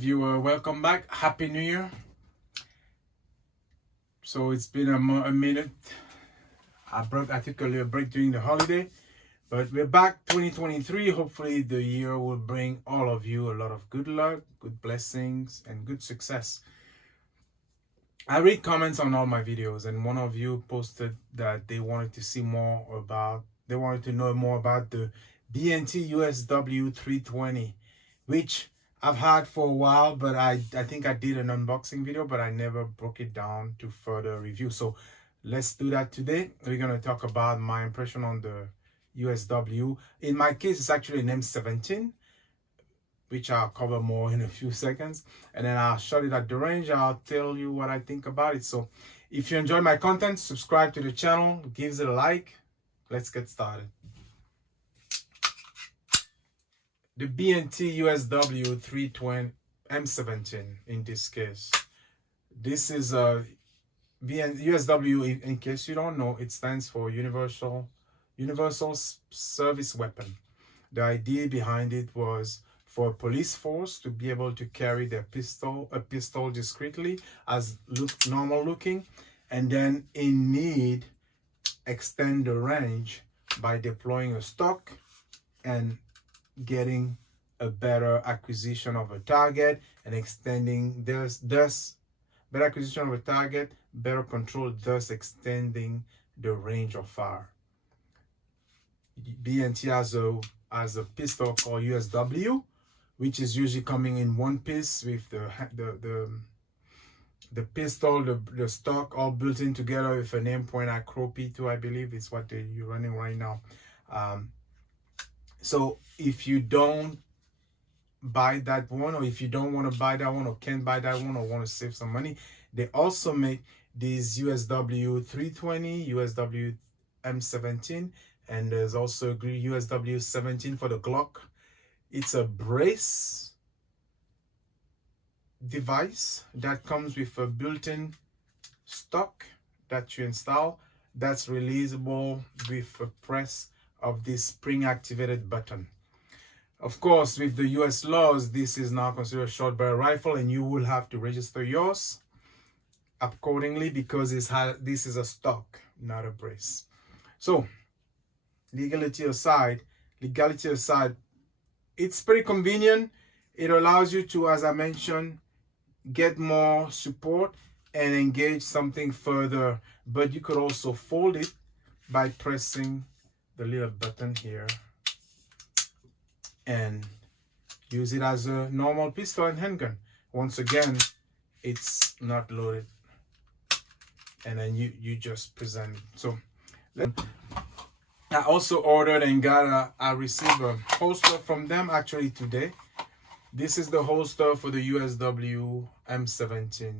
viewer, welcome back. Happy New Year. So it's been a minute. I took a little break during the holiday, but we're back 2023. Hopefully the year will bring all of you a lot of good luck, good blessings, and good success. I read comments on all my videos, and one of you posted that they wanted to know more about the B&T USW 320, which I've had for a while, but I think I did an unboxing video, but I never broke it down to further review. So let's do that today. We're going to talk about my impression on the USW. In my case, it's actually an M17, which I'll cover more in a few seconds. And then I'll shut it at the range. I'll tell you what I think about it. So if you enjoy my content, subscribe to the channel, give it a like. Let's get started. The B&T USW 320 M17 in this case. This is a USW, in case you don't know, it stands for Universal Service Weapon. The idea behind it was for a police force to be able to carry a pistol discreetly as normal looking, and then in need extend the range by deploying a stock and getting a better acquisition of a target and extending thus better acquisition of a target, better control, thus extending the range of fire. B&T has a pistol called USW, which is usually coming in one piece with the pistol, the stock all built in together with an aim point Acro P2, I believe is what you're running right now. So if you don't buy that one, or if you don't want to buy that one, or can't buy that one, or want to save some money, they also make these USW 320, USW M17, and there's also a USW 17 for the Glock. It's a brace device that comes with a built-in stock that you install that's releasable with a press of this spring activated button. Of course, with the US laws, this is now considered a short barrel rifle, and you will have to register yours accordingly because this is a stock, not a brace. So legality aside, it's pretty convenient. It allows you to, as I mentioned, get more support and engage something further, but you could also fold it by pressing the little button here and use it as a normal pistol and handgun. Once again, it's not loaded, and then you just present it. So I also ordered and I received a holster from them actually today. This is the holster for the USW M17.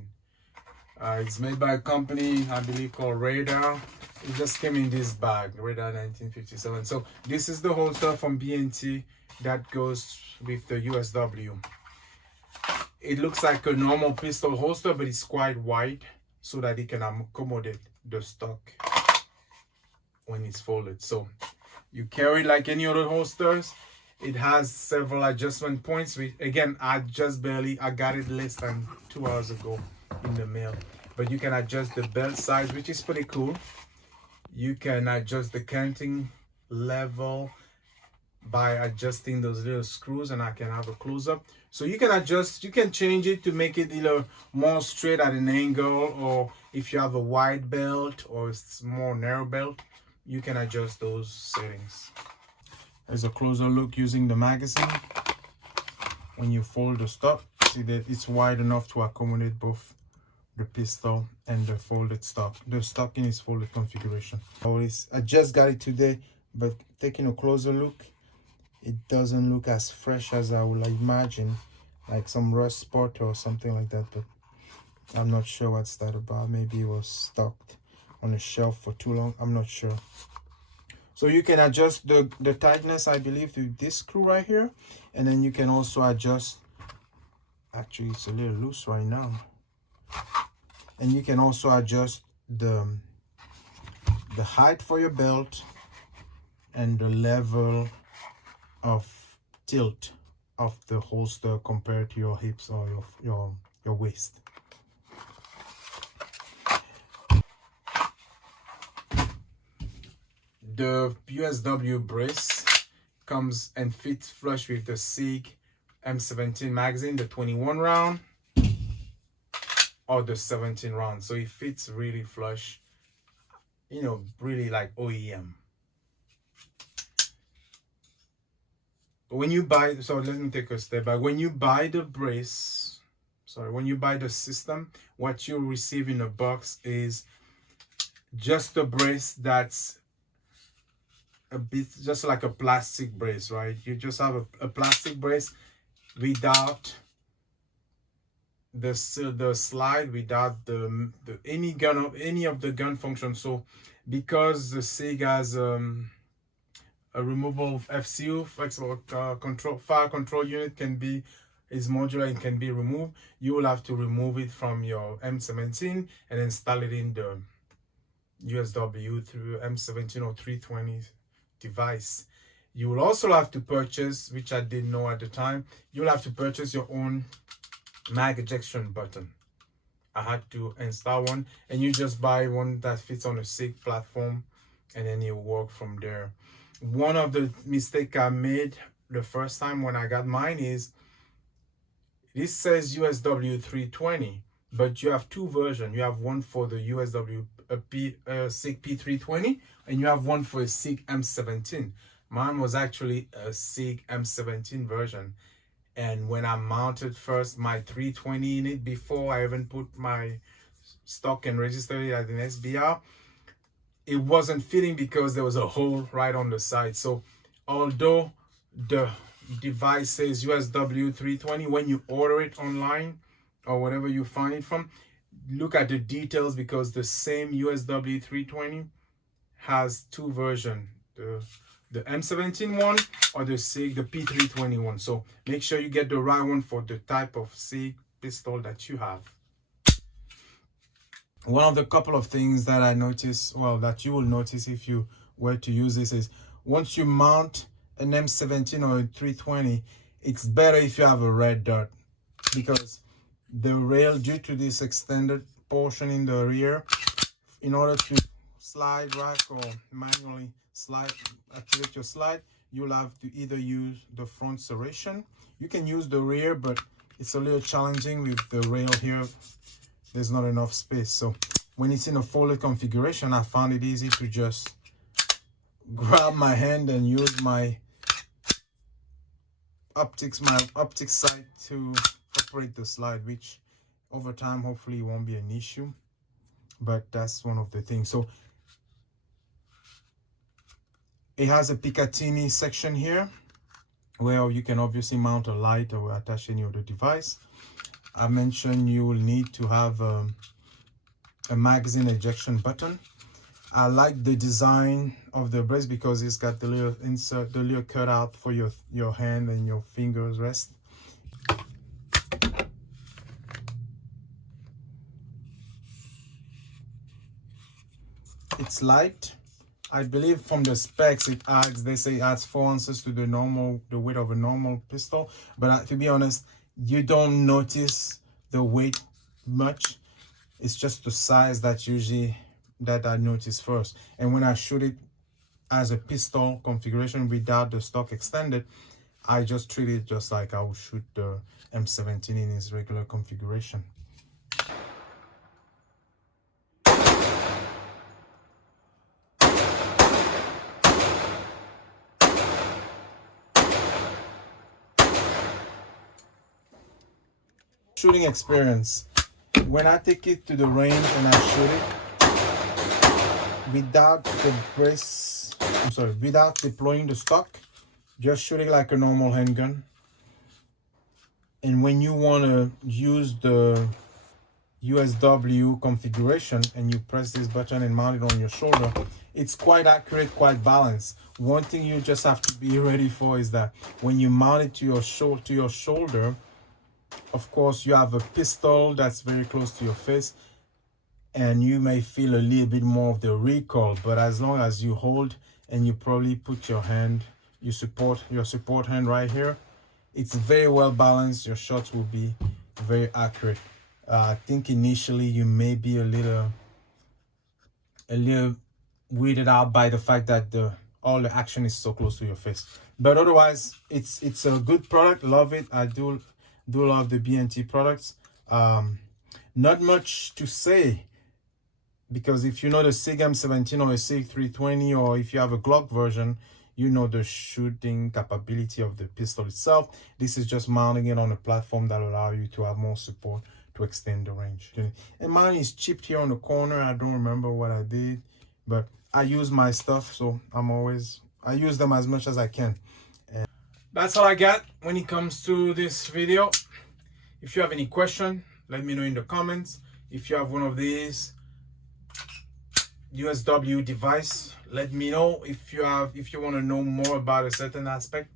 It's made by a company, I believe, called Radar. It just came in this bag, Radar 1957. So this is the holster from B&T that goes with the USW. It looks like a normal pistol holster, but it's quite wide so that it can accommodate the stock when it's folded. So you carry it like any other holsters. It has several adjustment points. Again, I got it less than 2 hours ago in the mail. But you can adjust the belt size, which is pretty cool. You can adjust the canting level by adjusting those little screws, and I can have a close-up. So you can change it to make it either more straight at an angle, or if you have a wide belt or it's more narrow belt, you can adjust those settings. There's a closer look using the magazine. When you fold the stock, see that it's wide enough to accommodate both the pistol and the folded stock. The stock in its folded configuration. I just got it today, but taking a closer look, it doesn't look as fresh as I would imagine, like some rust spot or something like that, but I'm not sure what's that about. Maybe it was stocked on a shelf for too long. I'm not sure. So you can adjust the tightness, I believe, with this screw right here, and then you can also adjust, actually it's a little loose right now, and you can also adjust the height for your belt and the level of tilt of the holster compared to your hips or your waist. The USW brace comes and fits flush with the SIG M17 magazine, the 21 round or the 17 round. So it fits really flush, you know, really like OEM. When you buy, so let me take a step back. When you buy the brace, when you buy the system, what you receive in a box is just a brace that's a bit just like a plastic brace, right? You just have a plastic brace without the slide, without the any of the gun function. So because the SIG has a removable FCU, flexible fire control unit, is modular and can be removed, you will have to remove it from your M17 and install it in the USW through M17 or 320 device. You will also have to purchase, which I didn't know at the time, you'll have to purchase your own mag ejection button. I had to install one, and you just buy one that fits on a SIG platform, and then you work from there. One of the mistakes I made the first time when I got mine is this says USW 320, but you have two versions. You have one for the USW SIG P320, and you have one for a SIG M17. Mine was actually a SIG M17 version. And when I mounted first my 320 in it, before I even put my stock and registered it as an SBR, it wasn't fitting because there was a hole right on the side. So although the device says USW 320, when you order it online or whatever you find it from, look at the details, because the same USW 320 has two versions, the M17 one or the SIG, the P320 one. So make sure you get the right one for the type of SIG pistol that you have. One of the couple of things that I noticed, well, that you will notice if you were to use this, is once you mount an M17 or a 320, it's better if you have a red dot, because the rail, due to this extended portion in the rear, in order to slide right or manually activate your slide, you'll have to either use the front serration. You can use the rear, but it's a little challenging with the rail here. There's not enough space. So when it's in a folded configuration, I found it easy to just grab my hand and use my optic sight to operate the slide, which over time hopefully won't be an issue, but that's one of the things. So it has a Picatinny section here where you can obviously mount a light or attach any other device. I mentioned you will need to have a magazine ejection button. I like the design of the brace because it's got the little insert, the little cutout for your hand and your fingers rest. It's light. I believe from the specs they say it adds 4 ounces to the weight of a normal pistol, but to be honest, you don't notice the weight much. It's just the size that I notice first. And when I shoot it as a pistol configuration without the stock extended, I just treat it just like I would shoot the M17 in its regular configuration. Shooting experience. When I take it to the range and I shoot it without the brace, without deploying the stock, just shooting like a normal handgun. And when you want to use the USW configuration and you press this button and mount it on your shoulder, it's quite accurate, quite balanced. One thing you just have to be ready for is that when you mount it to your shoulder, of course, you have a pistol that's very close to your face, and you may feel a little bit more of the recoil, but as long as you hold and you probably put your support hand right here, it's very well balanced. Your shots will be very accurate. I think initially you may be a little weirded out by the fact that all the action is so close to your face, but otherwise it's a good product. Love it. I do love the B&T products. Not much to say, because if you know the SIG M17 or a SIG 320, or if you have a Glock version, you know the shooting capability of the pistol itself. This is just mounting it on a platform that allow you to have more support to extend the range. And mine is chipped here on the corner. I don't remember what I did, but I use my stuff, so I use them as much as I can. And that's all I got when it comes to this video. If you have any question, let me know in the comments. If you have one of these USW device, let me know. If you want to know more about a certain aspect,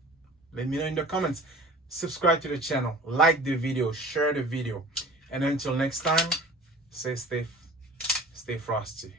let me know in the comments. Subscribe to the channel, like the video, share the video, and until next time, stay frosty.